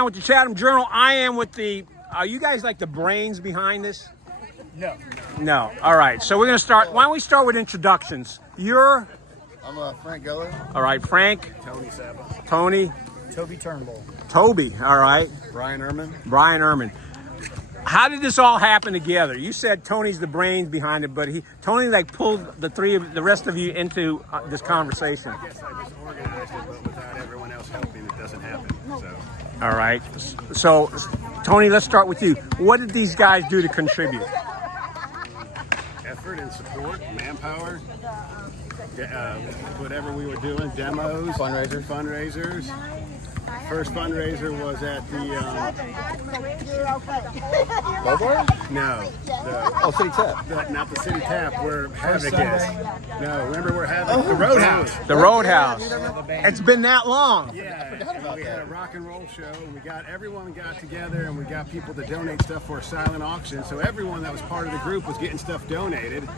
down with the Chatham Journal. I am with the, are you guys like the brains behind this? No. No. All right. So we're going to start. Why don't we start with introductions? You're? I'm Frank Geller. All right. Frank. Tony Saba. Tony. Toby Turnbull. Toby. All right. Brian Ehrman. Brian Ehrman. How did this all happen together? You said Tony's the brains behind it, but Tony like pulled the rest of you into this conversation. I guess I just organized it, but without everyone else helping, it doesn't happen. So. All right. So, Tony, let's start with you. What did these guys do to contribute? Effort and support, manpower, whatever we were doing, demos, fundraisers. First fundraiser was at the City Tap. not the City Tap where Havoc is. No, remember where Havoc? The Roadhouse. The Roadhouse. It's been that long. Yeah, and we had a rock and roll show, and everyone got together, and we got people to donate stuff for a silent auction. So everyone that was part of the group was getting stuff donated.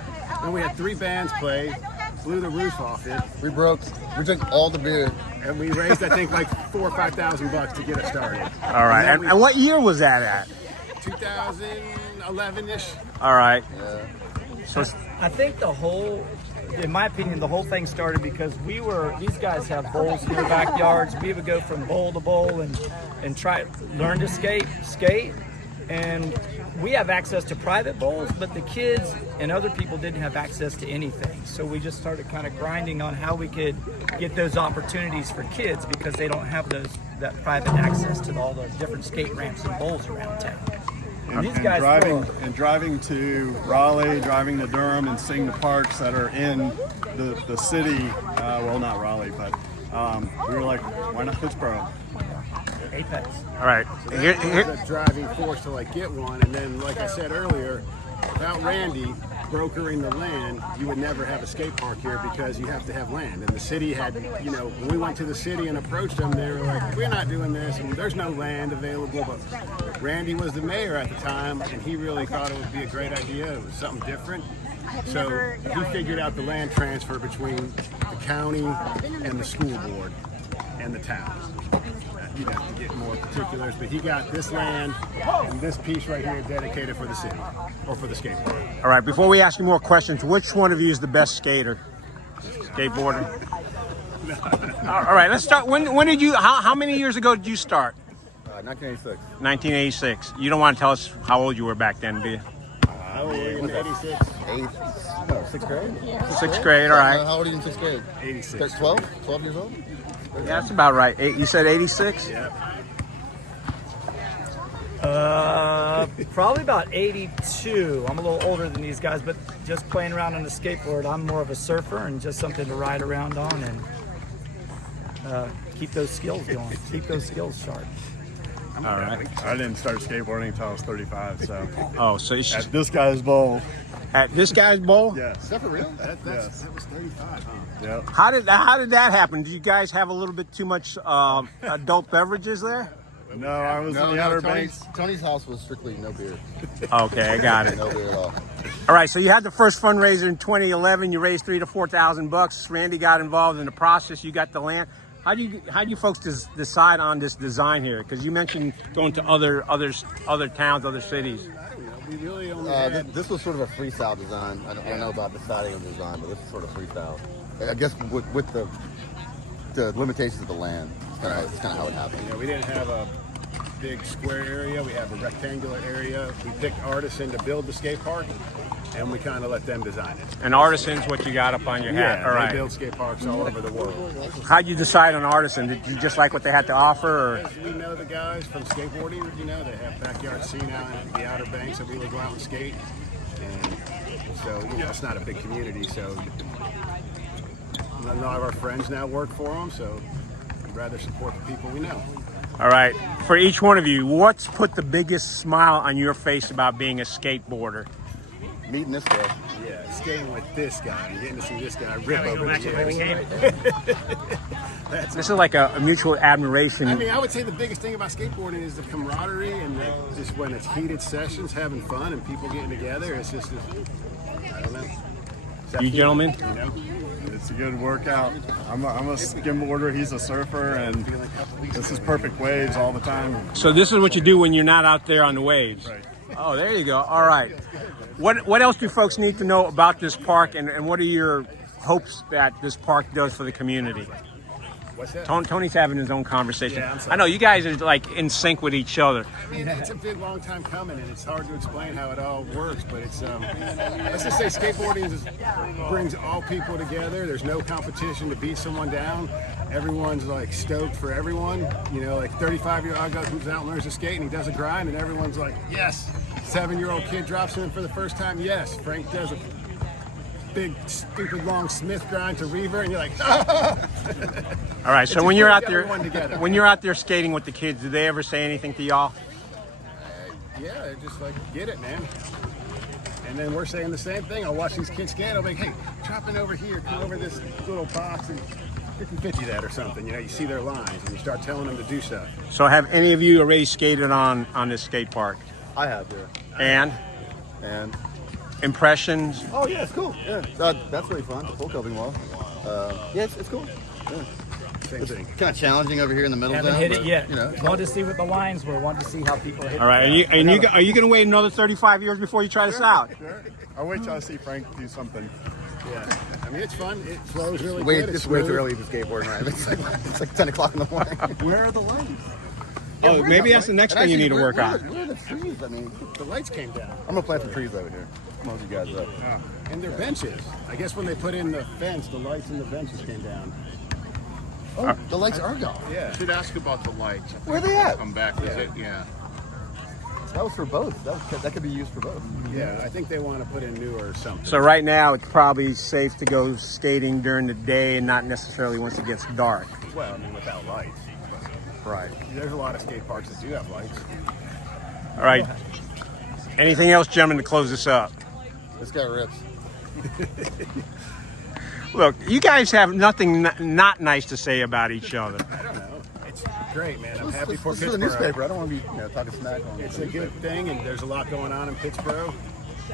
Then we had 3 bands play, blew the roof off it. We drank all the beer. And we raised, I think, like $4,000 or $5,000 to get us started. All right. And what year was that at? 2011-ish. All right. Yeah. So I think in my opinion, the whole thing started because these guys have bowls in their backyards. We would go from bowl to bowl and learn to skate. And we have access to private bowls, but the kids and other people didn't have access to anything. So we just started kind of grinding on how we could get those opportunities for kids because they don't have that private access to all the different skate ramps and bowls around town. And these guys driving to Raleigh, driving to Durham, and seeing the parks that are in the city. Well, not Raleigh, but we were like, why not Pittsboro? Apex. all right. So that was the driving force to like get one. And then, like I said earlier, without Randy brokering the land, you would never have a skate park here because you have to have land. And the city had, when we went to the city and approached them, they were like, we're not doing this, and there's no land available. But Randy was the mayor at the time, and he really thought it would be a great idea. It was something different. So he figured out the land transfer between the county and the school board and the towns. You'd have to get more particulars, but he got this land and this piece right here dedicated for the city or for the skateboard. All right. Before we ask you more questions, which one of you is the best skater? Skateboarder. All right. Let's start. When did you? How many years ago did you start? 1986. 1986. You don't want to tell us how old you were back then, do you? How old were you in 86? Sixth grade? Sixth grade. All right. How old are you in 6th grade? 86. 12 years old? Yeah, that's about right. You said 86? Yeah. Probably about 82. I'm a little older than these guys, but just playing around on the skateboard, I'm more of a surfer and just something to ride around on and keep those skills going, keep those skills sharp. All right. I didn't start skateboarding until I was 35. So Oh, so you should, at this guy's bowl. at this guy's bowl? Yes. Is that for real? That was 35, huh? Yep. How did that happen? Did you guys have a little bit too much adult beverages there? No, I was in the Outer Banks. Tony's house was strictly no beer. Okay, I got it. No beer at all. All right, so you had the first fundraiser in 2011. You raised $3,000 to $4,000. Randy got involved in the process. You got the land. How do you folks decide on this design here? Because you mentioned going to other towns, other cities. We really only This was sort of a freestyle design. I don't know about deciding on the design, but this is sort of freestyle. I guess with the limitations of the land, it's kind of how it happened. we didn't have a big square area. We have a rectangular area. We picked Artisan to build the skate park, and we kind of let them design it. And Artisan's what you got up on your hat. Yeah, All they right. build skate parks all over the world. How'd you decide on Artisan? Did you just like what they had to offer? Or? As we know the guys from skateboarding, they have backyard scene out in the Outer Banks that we would go out and skate. And so, it's not a big community, so a lot of our friends now work for them, so we'd rather support the people we know. All right. For each one of you, what's put the biggest smile on your face about being a skateboarder? Meeting this guy. Yeah, skating with this guy and getting to see this guy rip over the This is like a mutual admiration. I would say the biggest thing about skateboarding is the camaraderie and just when it's heated sessions, having fun and people getting together. It's just, I don't know. You gentlemen? It's a good workout. I'm a skimboarder. He's a surfer, and this is perfect waves all the time. So this is what you do when you're not out there on the waves. Right. Oh, there you go. All right. What else do folks need to know about this park, and what are your hopes that this park does for the community? What's that? Tony's having his own conversation. Yeah, I'm sorry. I know you guys are like in sync with each other. I mean, it's a big, long time coming, and it's hard to explain how it all works. But it's let's just say skateboarding brings all people together. There's no competition to beat someone down. Everyone's like stoked for everyone. You know, like 35-year-old guy comes out and learns to skate, and he does a grind, and everyone's like, yes. 7-year-old kid drops in for the first time, yes. Frank does a big, stupid, long Smith grind to reaver, and you're like, All right. So when you're out there, everyone together. when you're out there skating with the kids, do they ever say anything to y'all? yeah, they're just like, get it, man. And then we're saying the same thing. I'll watch these kids skate. I'll be like, hey, drop in over here, come over this little box and 50-50 that or something. You know, you see their lines and you start telling them to do stuff. So have any of you already skated on this skate park? I have, And and impressions? oh yeah, it's cool. Yeah, that's really fun. The full coping wall. Yeah, it's cool. Yeah. Same thing. Kind of challenging over here in the middle. Haven't zone, hit it but, yet. You know, Wanted to see what the lines were. Wanted to see how people hit. All right. Are you going to wait another 35 years before you try this out? Sure. I'll wait till I see Frank do something. Yeah. I mean, it's fun. It flows really wait, good. it's way too early to skateboard, right? It's like 10 o'clock in the morning. Where are the lights? Oh, maybe that's the next thing you need to work on. Where are the trees? I mean, The lights came down. I'm gonna plant some trees over here. Most you guys up. And they're benches. I guess when they put in the fence, the lights and the benches came down. Oh, the lights are gone. Yeah. Should ask about the lights. Where are they at? Come back. Is it? Yeah. That was for both. That could be used for both. Yeah, I think they want to put in newer or something. So right now it's probably safe to go skating during the day and not necessarily once it gets dark. Well, I mean, without lights. Right. There's a lot of skate parks that do have lights. All right. Anything else, gentlemen, to close this up? This guy rips. Look, you guys have nothing not nice to say about each other. I don't know. It's great, man. I'm happy for This is the Pittsboro. newspaper. I don't want to be talking smack on It's a good thing, and there's a lot going on in Pittsboro.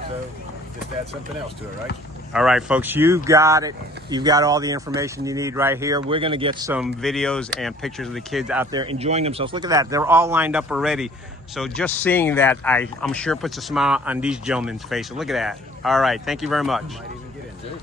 So just add something else to it, right? All right, folks, you've got it. You've got all the information you need right here. We're going to get some videos and pictures of the kids out there enjoying themselves. Look at that. They're all lined up already. So just seeing that, I'm sure puts a smile on these gentlemen's faces. Look at that. All right. Thank you very much. Might even get into it.